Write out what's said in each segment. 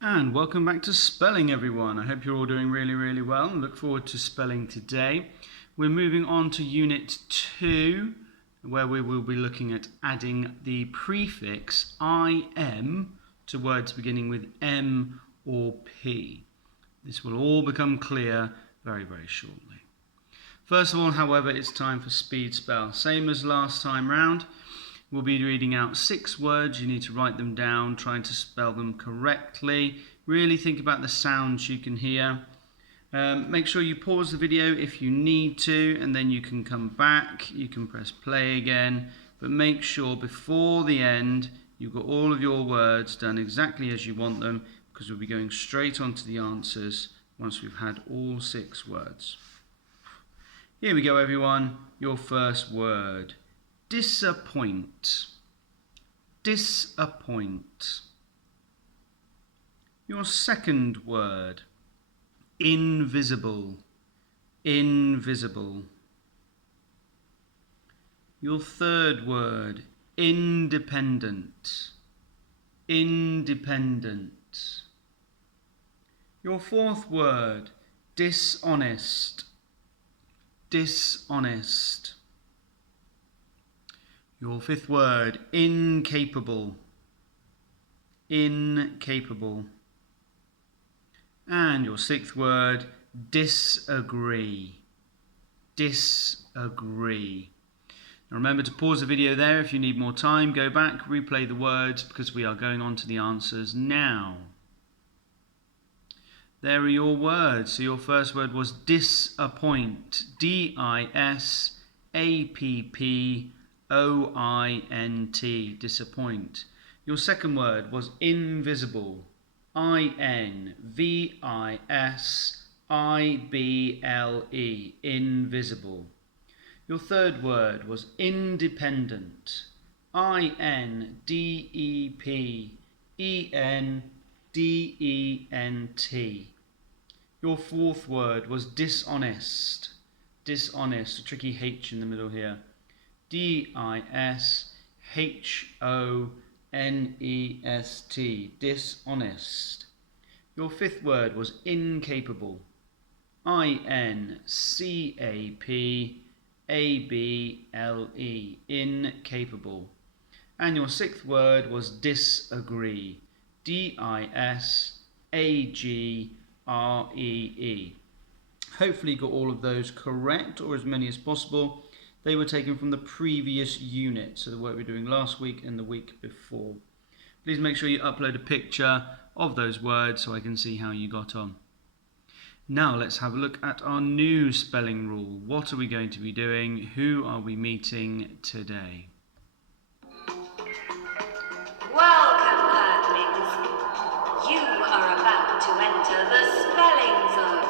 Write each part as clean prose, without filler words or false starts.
And welcome back to spelling, everyone. I hope you're all doing really well and look forward to spelling today. We're moving on to Unit 2, where we will be looking at adding the prefix im to words beginning with M or P. This will all become clear very shortly. First of all, however, it's time for speed spell. Same as last time round. We'll be reading out 6 words. You need to write them down, trying to spell them correctly. Really think about the sounds you can hear. Make sure you pause the video if you need to, and then you can come back. You can press play again, but make sure before the end you've got all of your words done exactly as you want them, because we'll be going straight on to the answers once we've had all 6 words. Here we go, everyone. Your first word. Disappoint. Disappoint. Your second word. Invisible. Invisible. Your third word. Independent. Independent. Your fourth word. Dishonest. Dishonest. Your fifth word, incapable. Incapable. And your sixth word, disagree. Disagree. Now remember to pause the video there if you need more time. Go back, replay the words, because we are going on to the answers now. There are your words. So your first word was disappoint. D-I-S-A-P-P-O-I-N-T, disappoint. Your second word was invisible. I-N-V-I-S-I-B-L-E, invisible. Your third word was independent. I-N-D-E-P-E-N-D-E-N-T. Your fourth word was dishonest. Dishonest, a tricky H in the middle here. D-I-S-H-O-N-E-S-T, dishonest. Your fifth word was incapable. I-N-C-A-P-A-B-L-E, incapable. And your sixth word was disagree. D-I-S-A-G-R-E-E. Hopefully you got all of those correct, or as many as possible. They were taken from the previous unit, so the work we were doing last week and the week before. Please make sure you upload a picture of those words so I can see how you got on. Now let's have a look at our new spelling rule. What are we going to be doing? Who are we meeting today? Welcome, Earthlings. You are about to enter the spelling zone.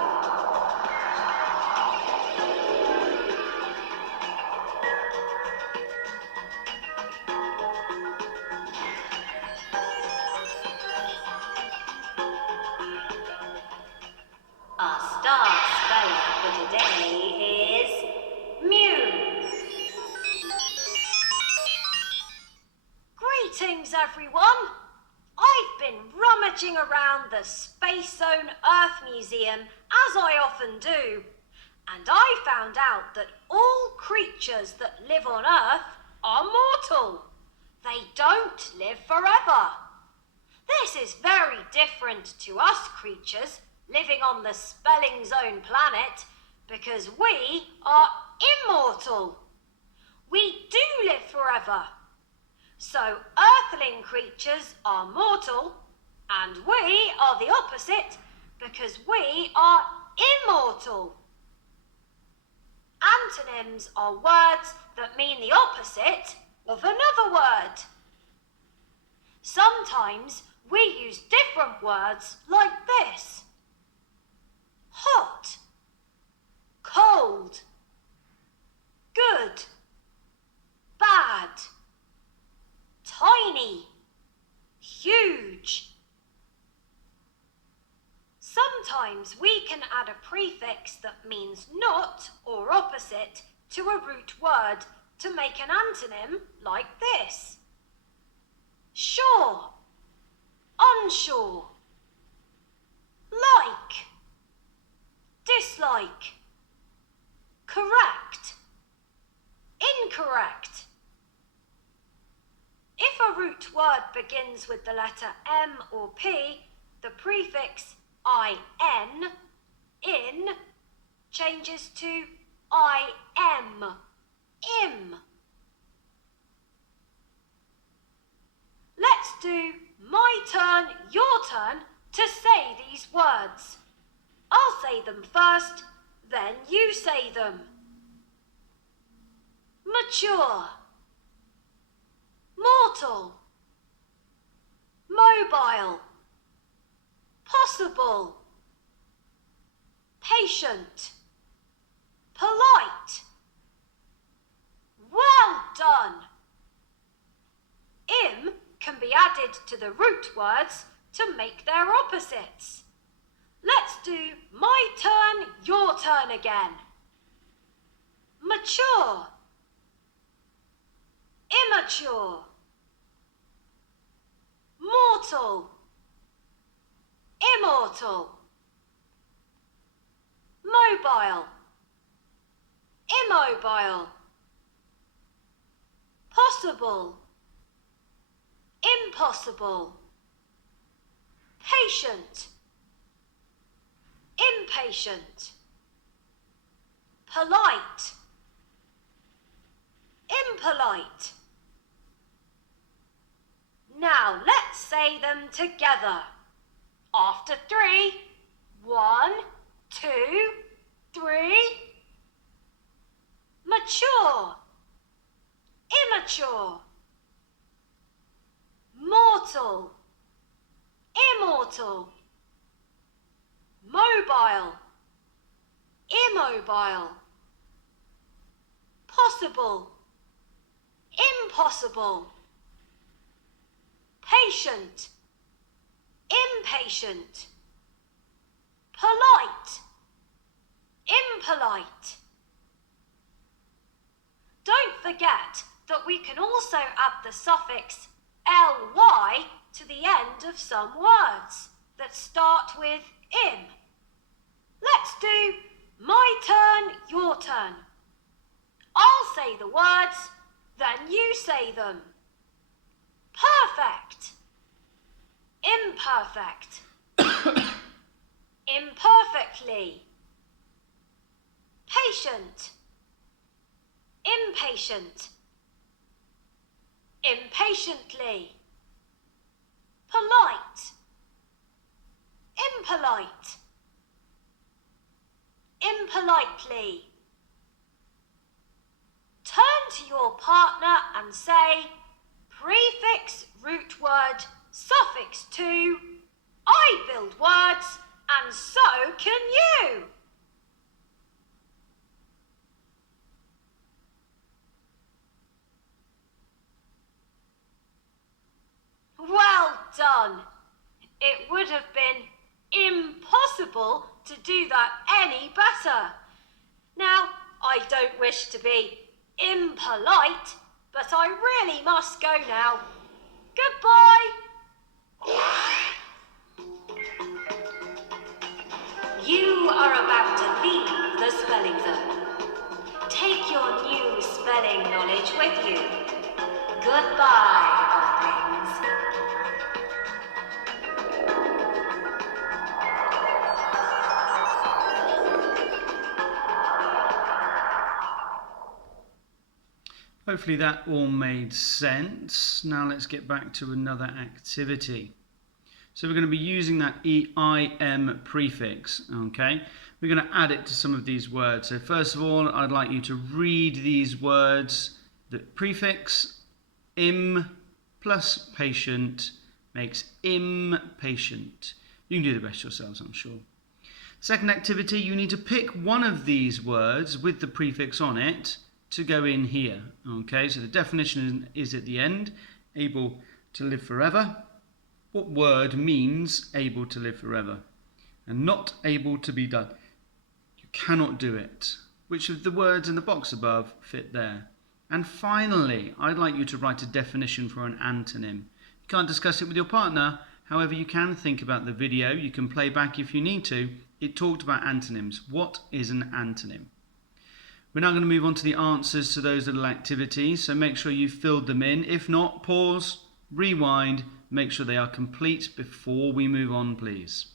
Our star speller for today is Mew. Greetings, everyone. I've been rummaging around the Space Zone Earth Museum, as I often do, and I found out that all creatures that live on Earth are mortal. They don't live forever. This is very different to us creatures living on the Spelling Zone planet, because we are immortal. We do live forever. So Earthling creatures are mortal, and we are the opposite, because we are immortal. Antonyms are words that mean the opposite of another word. Sometimes we use different words like this: hot, cold, good, bad, tiny, huge. Sometimes we can add a prefix that means not or opposite to a root word to make an antonym like this: sure, unsure, root word begins with the letter M or P, the prefix in changes to im. Im. Let's do my turn, your turn to say these words. I'll say them first, then you say them. Mature, mortal, mobile, possible, patient, polite. Well done. Im can be added to the root words to make their opposites. Let's do my turn, your turn again. Mature, immature, mortal, immortal, mobile, immobile, possible, impossible, patient, impatient, polite, impolite. Now let's say them together. After 3, 1, 2, 3. Mature, immature, mortal, immortal, mobile, immobile, possible, impossible, patient, impatient, polite, impolite. Don't forget that we can also add the suffix ly to the end of some words that start with im. Let's do my turn, your turn. I'll say the words, then you say them. Perfect, imperfect, imperfectly, patient, impatient, impatiently, polite, impolite, impolitely. Turn to your partner and say, prefix, root word, suffix to. I build words, and so can you. Well done. It would have been impossible to do that any better. Now, I don't wish to be impolite, but I really must go now. Goodbye. You are about to leave the spelling zone. Take your new spelling knowledge with you. Goodbye, Earthlings. Hopefully that all made sense. Now let's get back to another activity. So we're going to be using that EIM prefix, okay? We're going to add it to some of these words. So first of all, I'd like you to read these words. The prefix im plus patient makes impatient. You can do the rest yourselves, I'm sure. Second activity, you need to pick one of these words with the prefix on it to go in here, okay? So the definition is at the end, able to live forever. What word means able to live forever? And not able to be done. You cannot do it. Which of the words in the box above fit there? And finally, I'd like you to write a definition for an antonym. You can't discuss it with your partner, however you can think about the video, you can play back if you need to. It talked about antonyms. What is an antonym? We're now going to move on to the answers to those little activities, so make sure you filled them in. If not, pause, rewind, make sure they are complete before we move on, please.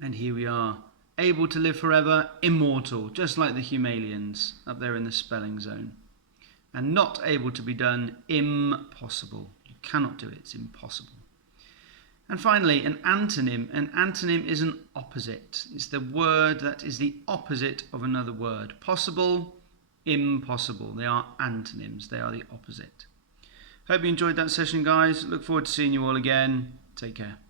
And here we are. Able to live forever, immortal, just like the Humalians up there in the spelling zone. And not able to be done, impossible. You cannot do it, it's impossible. And finally, an antonym. An antonym is an opposite. It's the word that is the opposite of another word. Possible, impossible. They are antonyms. They are the opposite. Hope you enjoyed that session, guys. Look forward to seeing you all again. Take care.